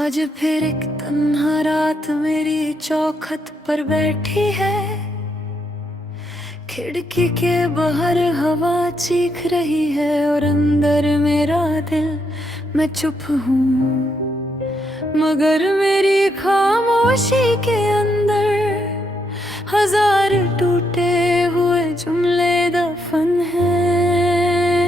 आज फिर एक तन्हा रात मेरी चौखट पर बैठी है। खिड़की के बाहर हवा चीख रही है और अंदर मेरा दिल, मैं चुप हूँ मगर मेरी खामोशी के अंदर हजार टूटे हुए जुमले दफन हैं।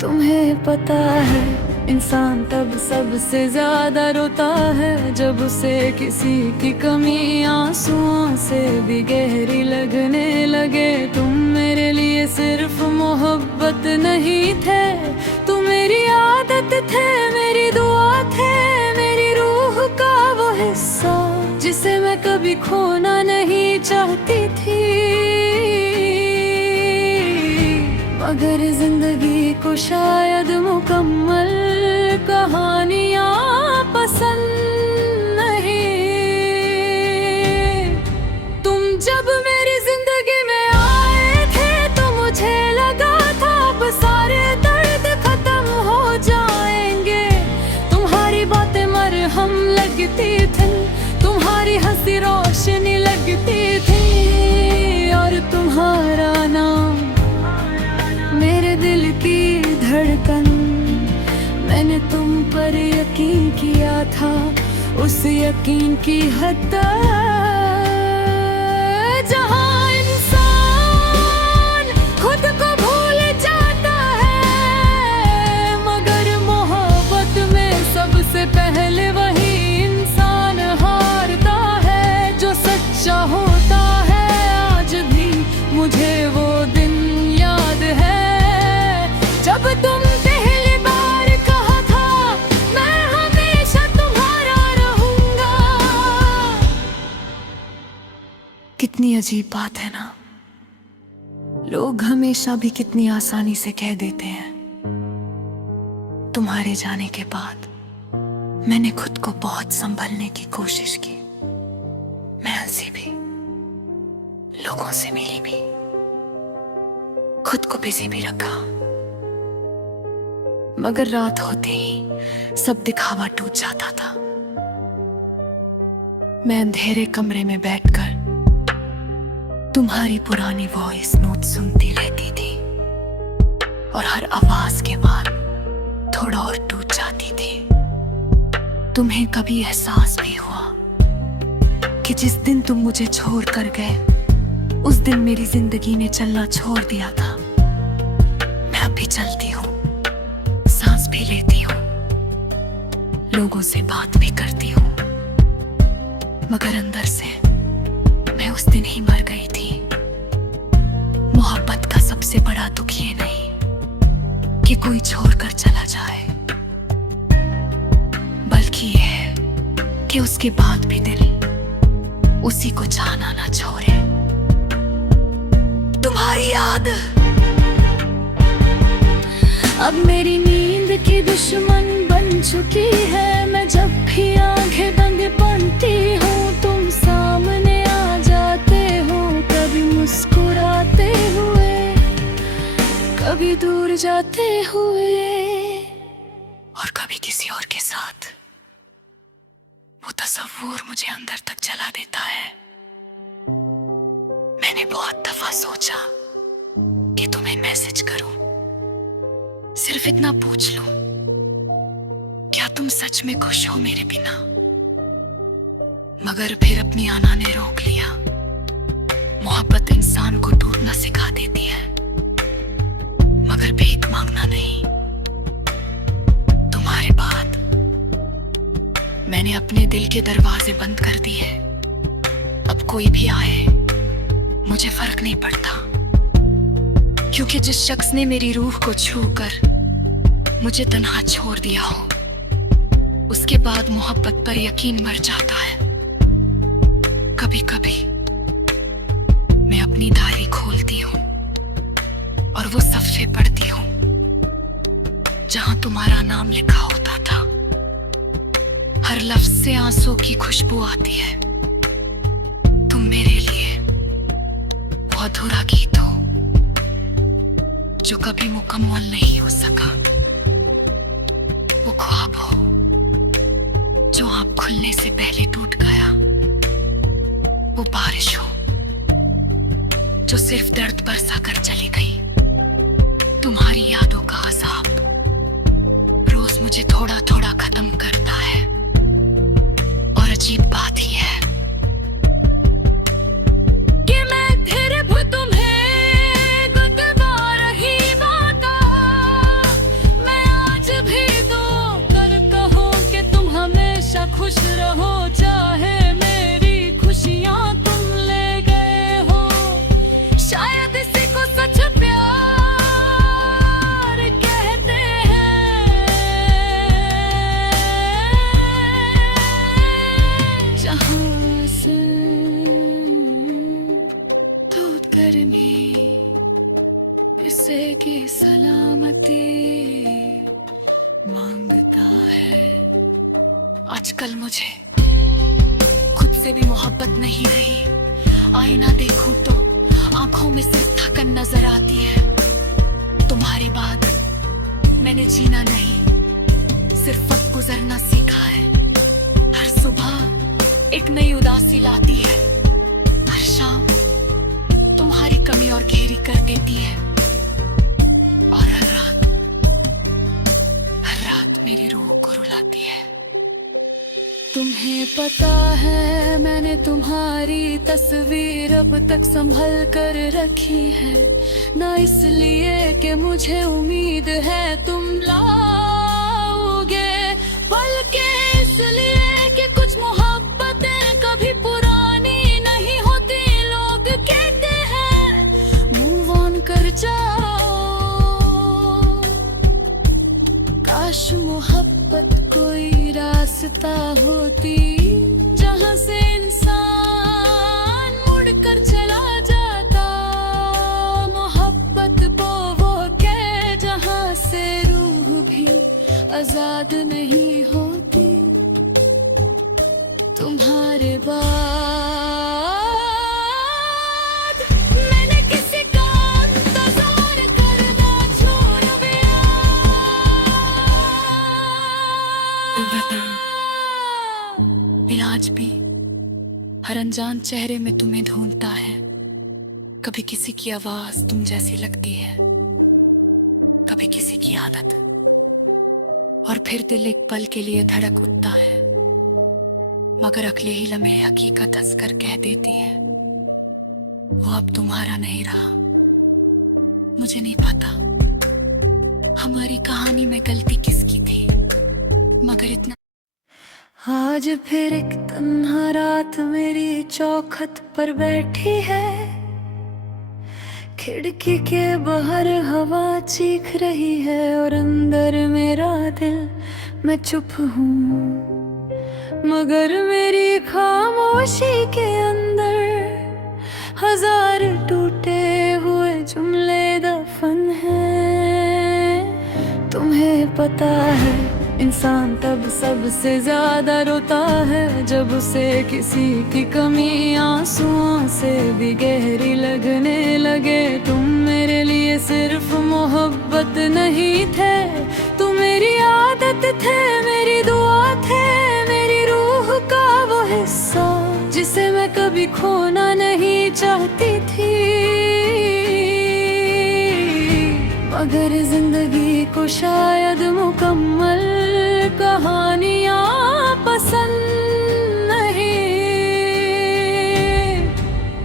तुम्हें पता है इंसान तब सबसे ज्यादा रोता है जब उसे किसी की कमी आंसुओं से भी गहरी लगने लगे। तुम मेरे लिए सिर्फ मोहब्बत नहीं थे, तुम मेरी आदत थे, मेरी दुआ थे, मेरी रूह का वो हिस्सा जिसे मैं कभी खोना नहीं चाहती थी। मगर जिंदगी को शायद मुकम्मल कहानियां पसंद नहीं। तुम जब मेरी जिंदगी में आए थे तो मुझे लगा था अब सारे दर्द खत्म हो जाएंगे। तुम्हारी बातें मरहम लगती थी, तुम्हारी हंसी रोशनी लगती थी और तुम्हारा नाम मेरे दिल की धड़कन। मैंने तुम पर यकीन किया था, उस यकीन की हद तक जहां इंसान खुद को भूल जाता है, मगर मोहब्बत में सबसे पहले वही इंसान हारता है जो सच्चा होता है। आज भी मुझे वो दिन याद है जब तुम पहली बार कहा था मैं हमेशा तुम्हारा रहूंगा। कितनी अजीब बात है ना, लोग हमेशा भी कितनी आसानी से कह देते हैं। तुम्हारे जाने के बाद मैंने खुद को बहुत संभलने की कोशिश की। मैं हंसी भी, लोगों से मिली भी, खुद को बिजी भी रखा, मगर रात होते ही सब दिखावा टूट जाता था। मैं अंधेरे कमरे में बैठकर तुम्हारी पुरानी वॉइस नोट सुनती रहती थी और हर आवाज के बाद थोड़ा और टूट जाती थी। तुम्हें कभी एहसास भी हुआ कि जिस दिन तुम मुझे छोड़ कर गए उस दिन मेरी जिंदगी ने चलना छोड़ दिया था। मैं अब भी चलती हूँ, सांस भी लेती हूँ, लोगों से बात भी करती हूँ, मगर अंदर से मैं उस दिन ही मर गई थी। मोहब्बत का सबसे बड़ा दुख ये नहीं कि कोई छोड़कर चला जाए, बल्कि ये है कि उसके बाद भी दिल उसी को जाना ना छोड़े। तुम्हारी याद अब मेरी नींद की दुश्मन बन चुकी है। मैं जब भी आंखें बंद बनती हूँ तुम सामने आ जाते हो, कभी मुस्कुराते हुए, कभी दूर जाते हुए और कभी किसी और के साथ। वो तस्वीर मुझे अंदर तक जला देता है। मैंने बहुत दफा सोचा कि तुम्हें मैसेज करूं, सिर्फ इतना पूछ लूं, क्या तुम सच में खुश हो मेरे बिना? मगर फिर अपनी आना ने रोक लिया। मोहब्बत इंसान को टूटना सिखा देती है, मगर भीख मांगना नहीं। तुम्हारे बाद मैंने अपने दिल के दरवाजे बंद कर दिए। अब कोई भी आए मुझे फर्क नहीं पड़ता, क्योंकि जिस शख्स ने मेरी रूह को छूकर मुझे तन्हा छोड़ दिया हो, उसके बाद मोहब्बत पर यकीन मर जाता है। कभी कभी मैं अपनी डायरी खोलती हूँ और वो सफ़े पढ़ती हूँ जहां तुम्हारा नाम लिखा होता था। हर लफ्ज से आंसू की खुशबू आती है। तुम मेरे लिए वो अधूरा गीत हो जो कभी मुकम्मल नहीं हो सका, वो ख्वाब हो जो खुलने से पहले टूट गया। वो बारिश हो जो सिर्फ दर्द बरसा कर चली गई। तुम्हारी यादों का अज़ाब रोज मुझे थोड़ा थोड़ा खत्म करता है। और अजीब बात ही है कि मैं फिर भी तुम्हें गुदवा रही बाता। मैं आज भी तो करता हूँ कि तुम हमेशा खुश रहो, चाहे मेरी खुशियाँ तुम ले गए हो। शायद इसी को सच प्यार कहते हैं, जहाँ से तो उतरनी इसे की सलामती मांगता है। आजकल मुझे खुद से भी मोहब्बत नहीं रही। आईना देखूं तो आंखों में सिर्फ थकन नजर आती है। तुम्हारे बाद मैंने जीना नहीं, सिर्फ वक्त गुजरना सीखा है। हर सुबह एक नई उदासी लाती है, हर शाम तुम्हारी कमी और गहरी कर देती है। और हर रात मेरी रूह को रुलाती है। तुम्हें पता है मैंने तुम्हारी तस्वीर अब तक संभल कर रखी है, ना इसलिए कि मुझे उम्मीद है तुम लाओगे, बल्कि इसलिए कि कुछ मोहब्बतें कभी पुरानी नहीं होती। लोग कहते हैं मूव ऑन कर जाओ, काश मोहब्बत कोई रास्ता होती जहाँ से इंसान मुड़कर चला जाता। मोहब्बत वो के जहाँ से रूह भी आजाद नहीं होती। तुम्हारे बाद मैंने किसी का इंतजार करना छोड़ दिया। दिल आज भी हर अनजान चेहरे में तुम्हें ढूंढता है। कभी किसी की आवाज तुम जैसी लगती है, कभी किसी की आदत, और फिर दिल एक पल के लिए धड़क उठता है। मगर अगले ही लम्हे हकीकत हंसकर कह देती है वो अब तुम्हारा नहीं रहा। मुझे नहीं पता हमारी कहानी में गलती किसकी थी, मगर इतना आज फिर एक तन्हा रात मेरी चौखट पर बैठी है। खिड़की के बाहर हवा चीख रही है और अंदर मेरा दिल, मैं चुप हूँ मगर मेरी खामोशी के अंदर हजार टूटे हुए जुमले दफन हैं। तुम्हें पता है इंसान तब सबसे ज्यादा रोता है जब उसे किसी की कमी आंसुओं से भी गहरी लगने लगे। तुम मेरे लिए सिर्फ मोहब्बत नहीं थे, तुम मेरी आदत थे, मेरी दुआ थे, मेरी रूह का वो हिस्सा जिसे मैं कभी खोना नहीं चाहती थी। मगर जिंदगी को शायद मुकम्मल कहानियाँ पसंद नहीं।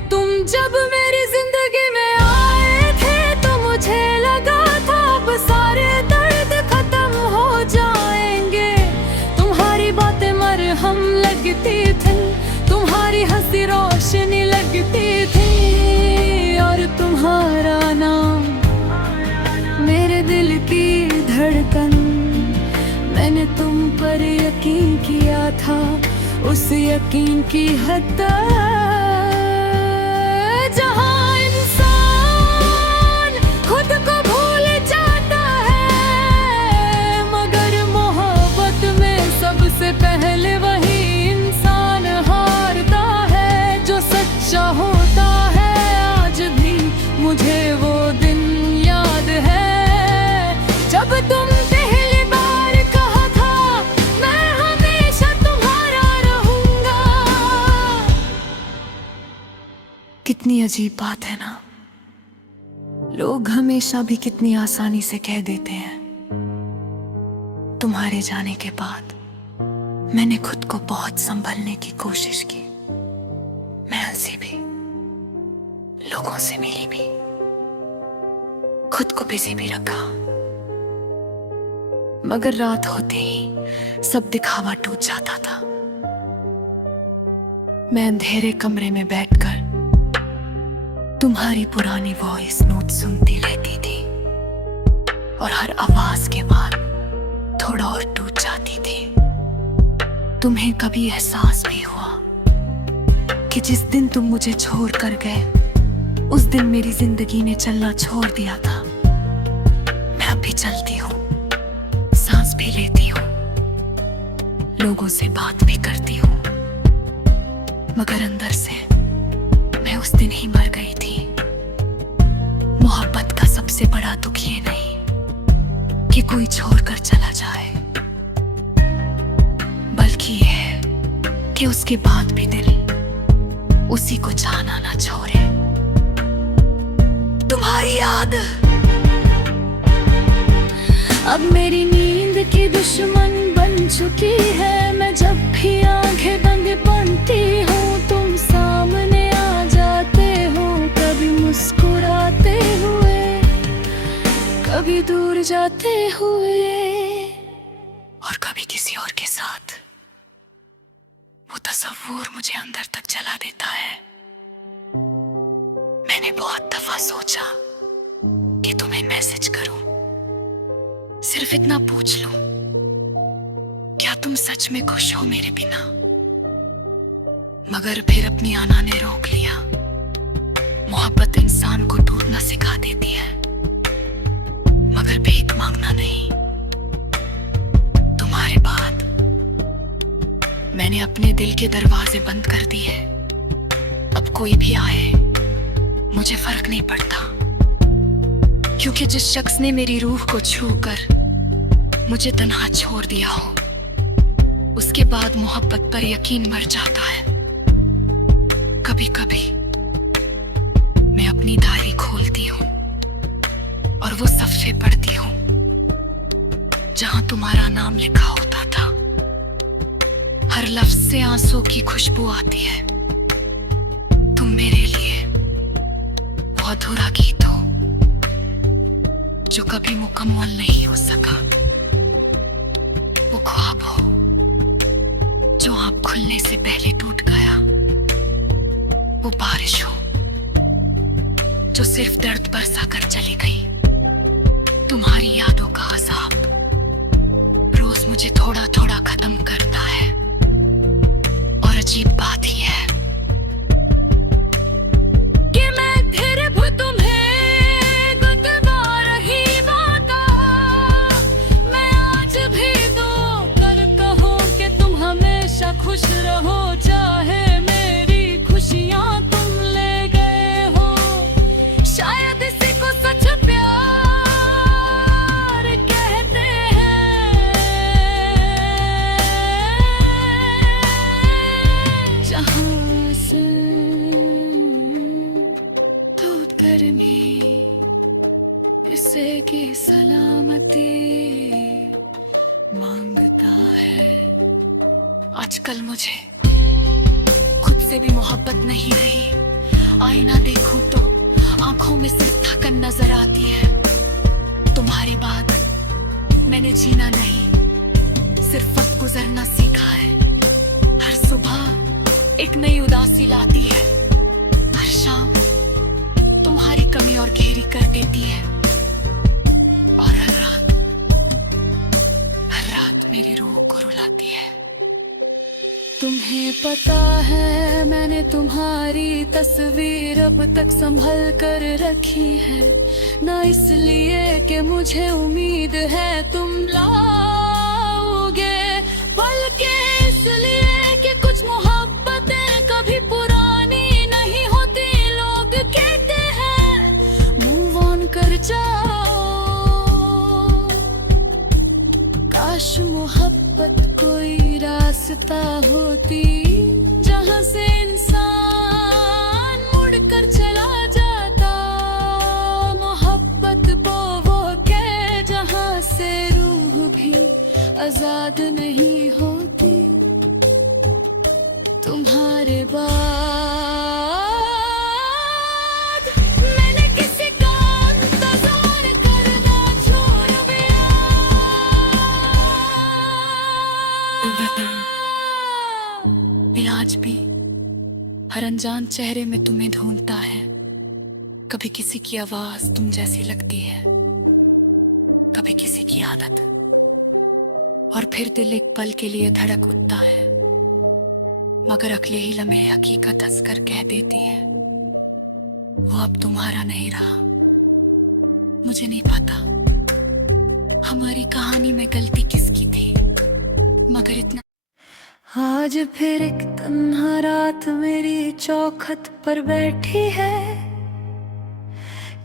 तुम जब मेरी जिंदगी में आए थे तो मुझे लगा था अब सारे दर्द खत्म हो जाएंगे। तुम्हारी बातें मरहम लगती थी, तुम्हारी हंसी रोशनी लगती थी, और तुम्हारा नाम मेरे दिल की धड़कन। मैंने तुम पर यकीन किया था, उस यकीन की हद तक जहाँ इंसान खुद को भूल जाता है, मगर मोहब्बत में सबसे पहले वही इंसान हारता है जो सच्चा होता है। आज भी मुझे वो दिन याद है जब तुम पहली बार कहा था मैं हमेशा तुम्हारा कितनी अजीब बात है ना, लोग हमेशा भी कितनी आसानी से कह देते हैं। तुम्हारे जाने के बाद मैंने खुद को बहुत संभलने की कोशिश की। मैं हंसी भी, लोगों से मिली भी, खुद को बिजी भी रखा, मगर रात होते ही सब दिखावा टूट जाता था। मैं अंधेरे कमरे में बैठकर तुम्हारी पुरानी वॉइस नोट सुनती रहती थी और हर आवाज के बाद थोड़ा और टूट जाती थी। तुम्हें कभी एहसास भी हुआ कि जिस दिन तुम मुझे छोड़ कर गए उस दिन मेरी जिंदगी ने चलना छोड़ दिया था? मैं अब भी चलती हूँ, सांस भी लेती हूँ, लोगों से बात भी करती हूँ, मगर अंदर से मैं उस दिन ही मर गई थी। मोहब्बत का सबसे बड़ा दुख ये नहीं कि कोई छोड़कर चला जाए, बल्कि ये है कि उसके बाद भी दिल उसी को जाना ना छोड़े। तुम्हारी याद अब मेरी नींद की दुश्मन बन चुकी है। मैं जब भी आंखें बंद पड़ती हूँ तुम सामने आ जाते हो, कभी मुस्कुराते हुए, कभी दूर जाते हुए और कभी किसी और के साथ। वो तस्वीर मुझे अंदर तक जला देता है। मैंने बहुत दफा सोचा कि तुम्हें मैसेज करूं, सिर्फ इतना पूछ लूं, क्या तुम सच में खुश हो मेरे बिना? मगर फिर अपनी आना ने रोक लिया। मोहब्बत इंसान को टूटना सिखा देती है, मगर भीख मांगना नहीं। तुम्हारे बाद मैंने अपने दिल के दरवाजे बंद कर दिए। अब कोई भी आए मुझे फर्क नहीं पड़ता, क्योंकि जिस शख्स ने मेरी रूह को छूकर मुझे तन्हा छोड़ दिया हो, उसके बाद मोहब्बत पर यकीन मर जाता है। कभी कभी मैं अपनी डायरी खोलती हूँ और वो सफ़े पढ़ती हूँ जहां तुम्हारा नाम लिखा होता था। हर लफ्ज से आंसू की खुशबू आती है। तुम मेरे लिए वो अधूरा गीत हो जो कभी मुकम्मल नहीं हो सका। वो ख्वाब हो जो आँख खुलने से पहले टूट गया। वो बारिश हो जो सिर्फ दर्द बरसा कर चली गई। तुम्हारी यादों का अज़ाब रोज मुझे थोड़ा थोड़ा खत्म करता है। और अजीब बात ही है कि मैं तेरे भू तुम्हें गुदवा रही बाता। मैं आज भी तो कर कहो कि तुम हमेशा खुश रहो, चाहे मेरी खुशियां तुम ले गए हो। शायद इसी को सच प्यार कहते हैं, जहां से दूध करनी इसे की सलामती मांगता है। आजकल मुझे खुद से भी मोहब्बत नहीं रही। आईना देखूं तो आंखों में सिर्फ थकन नजर आती है। तुम्हारे बाद मैंने जीना नहीं, सिर्फ वक्त गुजरना सीखा है। हर सुबह एक नई उदासी लाती है, हर शाम तुम्हारी कमी और गहरी कर देती है, और हर रात मेरी रूह को रुलाती है। तुम्हें पता है मैंने तुम्हारी तस्वीर अब तक संभल कर रखी है, ना इसलिए कि मुझे उम्मीद है तुम लाओगे, बल्कि इसलिए कि कुछ मोहब्बतें कभी पुरानी नहीं होती। लोग कहते हैं मूव ऑन कर जाओ, काश मोहब्बत कोई रास्ता होती जहां से इंसान मुड़ कर आजाद नहीं होती तुम्हारे बाद। मैंने किसी का इंतजार करना छोड़ दिया। ये आज भी हर अनजान चेहरे में तुम्हें ढूंढता है। कभी किसी की आवाज तुम जैसी लगती है, कभी किसी की आदत, और फिर दिल एक पल के लिए धड़क उठता है, मगर अगले ही लम्हे हकीकत हंसकर कह देती है वो अब तुम्हारा नहीं रहा। मुझे नहीं पता हमारी कहानी में गलती किसकी थी, मगर इतना आज फिर एक तन्हा रात मेरी चौखट पर बैठी है।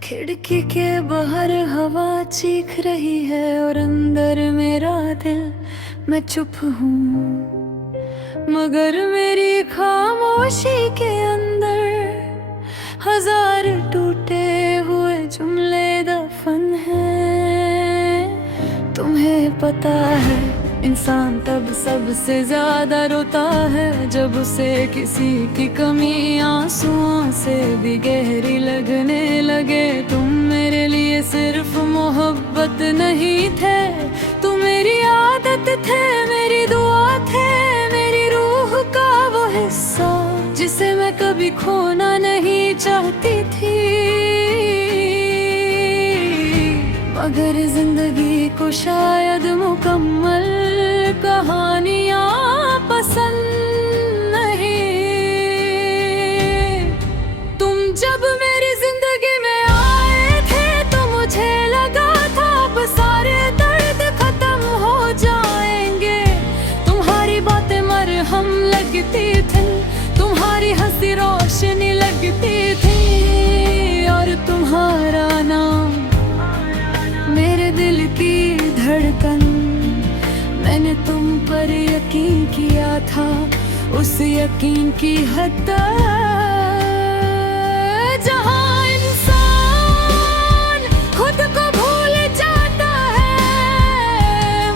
खिड़की के बाहर हवा चीख रही है और अंदर मेरा दिल, मैं चुप हूँ मगर मेरी खामोशी के अंदर हजार टूटे हुए जुमले दफन हैं। तुम्हें पता है इंसान तब सबसे ज्यादा रोता है जब उसे किसी की कमी आंसुओं से भी गहरी लगने लगे। तुम मेरे लिए सिर्फ मोहब्बत नहीं थे, तुम मेरी आदत थे, मेरी दुआ थे, मेरी रूह का वो हिस्सा जिसे मैं कभी खोना नहीं चाहती थी। मगर जिंदगी को शायद मुकम्मल कहानियां पसंद नहीं। तुम जब मेरी जिंदगी में आए थे तो मुझे लगा था अब सारे दर्द खत्म हो जाएंगे। तुम्हारी बातें मरहम लगती थी, तुम्हारी हंसी रोशनी लगती थी, और तुम्हारा नाम मेरे दिल की धड़कन। मैंने तुम पर यकीन किया था, उस यकीन की हद तक जहां इंसान खुद को भूल जाता है,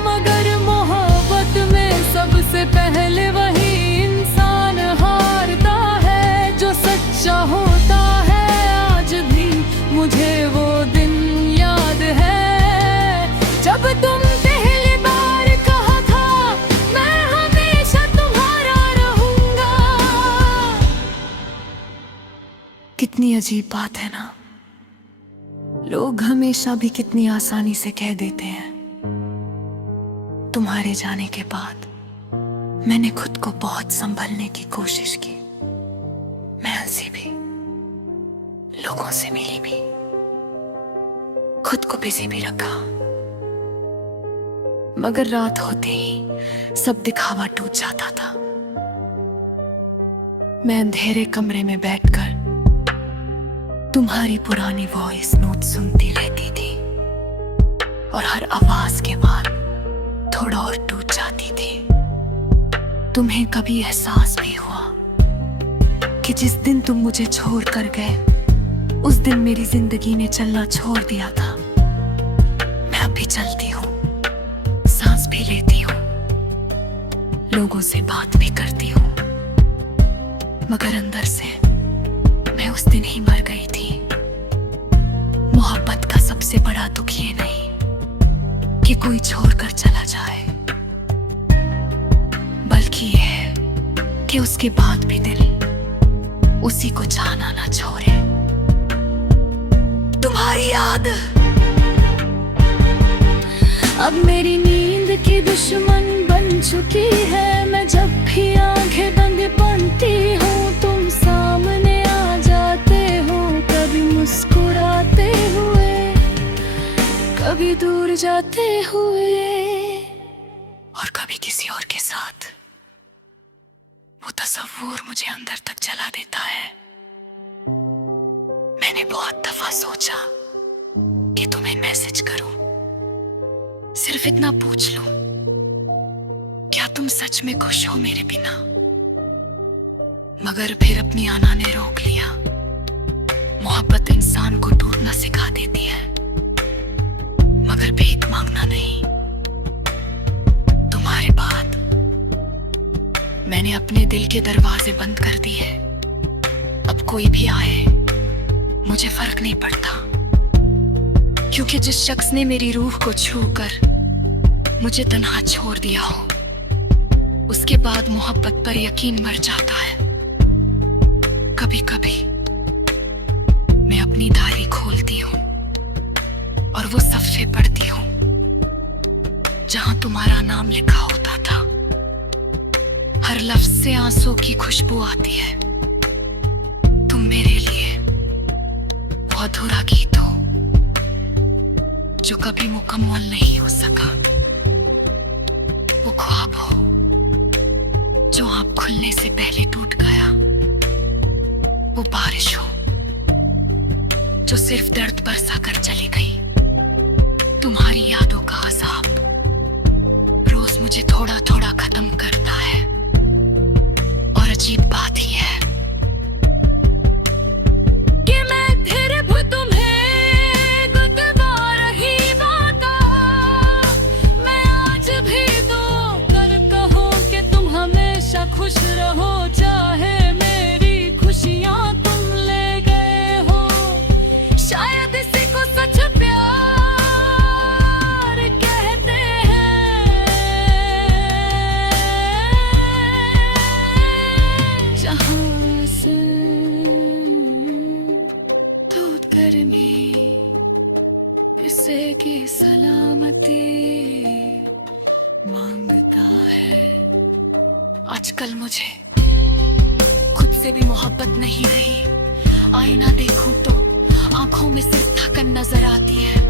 मगर मोहब्बत में सबसे पहले वही इंसान हारता है जो सच्चा होता है। आज भी मुझे वो दिन याद है जब तुम पहली बार कहा था मैं हमेशा तुम्हारा रहूंगा। कितनी अजीब बात है ना, लोग हमेशा भी कितनी आसानी से कह देते हैं। तुम्हारे जाने के बाद मैंने खुद को बहुत संभलने की कोशिश की। मैं हंसी भी, लोगों से मिली भी, खुद को बिजी भी रखा, मगर रात होते ही सब दिखावा टूट जाता था। मैं अंधेरे कमरे में बैठकर तुम्हारी पुरानी वॉइस नोट सुनती रहती थी, और हर आवाज के बाद थोड़ा और टूट जाती थी। तुम्हें कभी एहसास भी हुआ कि जिस दिन तुम मुझे छोड़ कर गए उस दिन मेरी जिंदगी ने चलना छोड़ दिया था। मैं अब भी चलती हूँ, सांस भी लेती हूँ, लोगों से बात भी करती हूँ, मगर अंदर से मैं उस दिन ही मर गई थी। मोहब्बत का सबसे बड़ा दुख ये नहीं कि कोई छोड़कर चला जाए, बल्कि ये है कि उसके बाद भी दिल उसी को जाना ना छोड़े। तुम्हारी याद अब मेरी नींद की दुश्मन बन चुकी है। मैं जब भी आंखें बंद बनती हूँ तुम सामने आ जाते हो, कभी मुस्कुराते हुए, कभी दूर जाते हुए, और कभी किसी और के साथ। वो तस्वीर मुझे अंदर तक जला देता है। मैंने बहुत दफा सोचा कि तुम्हें मैसेज करूं, सिर्फ इतना पूछ लूं क्या तुम सच में खुश हो मेरे बिना, मगर फिर अपनी आना ने रोक लिया। मोहब्बत इंसान को टूटना सिखा देती है, मगर भीख मांगना नहीं। मैंने अपने दिल के दरवाजे बंद कर दिए। अब कोई भी आए मुझे फर्क नहीं पड़ता, क्योंकि जिस शख्स ने मेरी रूह को छू कर मुझे तन्हा छोड़ दिया हो, उसके बाद मोहब्बत पर यकीन मर जाता है। कभी कभी मैं अपनी डायरी खोलती हूँ और वो सफ़े पढ़ती हूँ जहां तुम्हारा नाम लिखा होता था। हर लफ्ज से आंसू की खुशबू आती है। तुम मेरे लिए वो अधूरा गीत हो जो कभी मुकम्मल नहीं हो सका। वो ख्वाब हो जो आप खुलने से पहले टूट गया। वो बारिश हो जो सिर्फ दर्द बरसा कर चली गई। तुम्हारी यादों का अज़ाब रोज मुझे थोड़ा थोड़ा खत्म करता है। और अजीब बात ही है कि मैं फिर भी तुम्हें गुदवा रही बाता। मैं आज भी तो करता हूँ कि तुम हमेशा खुश रहो, चाहे मेरी खुशियाँ तुम ले गए हो। शायद इसी को सच प्यार कहते हैं, जहाँ से दूध गर्मी किसे की सलामती मांगता है। आजकल मुझे खुद से भी मोहब्बत नहीं रही। आईना देखूं तो आंखों में सिर्फ थकन नजर आती है।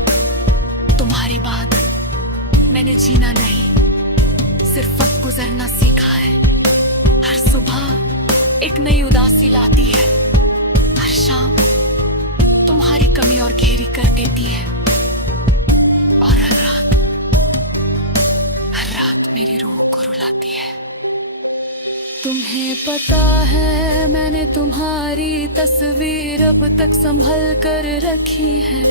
तुम्हारी बात मैंने जीना नहीं, सिर्फ वक्त गुजरना सीखा है। हर सुबह एक नई उदासी लाती है, हर शाम तुम्हारी कमी और गहरी कर देती है। और हर रात मेरी रूह को रुलाती है। तुम्हें पता है मैंने तुम्हारी तस्वीर अब तक संभल कर रखी है,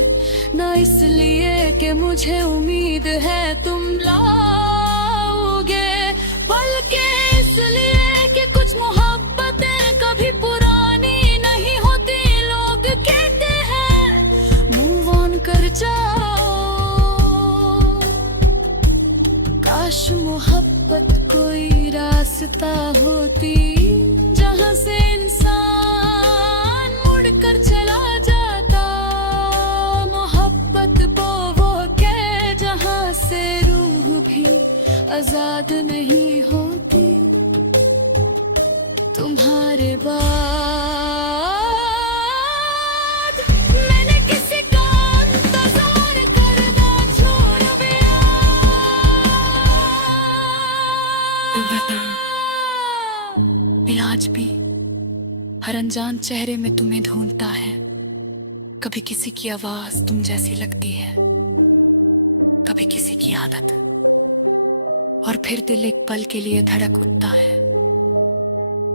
ना इसलिए कि मुझे उम्मीद है तुम लाओगे, बल्कि इसलिए कि कुछ मोहब्बतें कभी पुरानी नहीं होती। लोग कहते हैं मूव ऑन कर जाओ, काश मोहब्बत कोई रास्ता होती जहां से इंसान मुड़कर चला जाता। मोहब्बत वो के जहां से रूह भी आजाद नहीं होती। तुम्हारे बाद मैंने किसी का इंतजार करना छोड़ दिया। आज भी हर अनजान चेहरे में तुम्हें ढूंढता है। कभी किसी की आवाज तुम जैसी लगती है, कभी किसी की आदत, और फिर दिल एक पल के लिए धड़क उठता है,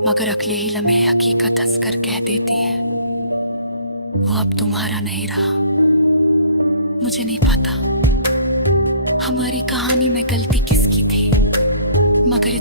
मगर अगले ही लम्हे हकीकत हंसकर कह देती है वो अब तुम्हारा नहीं रहा। मुझे नहीं पता हमारी कहानी में गलती किसकी थी, मगर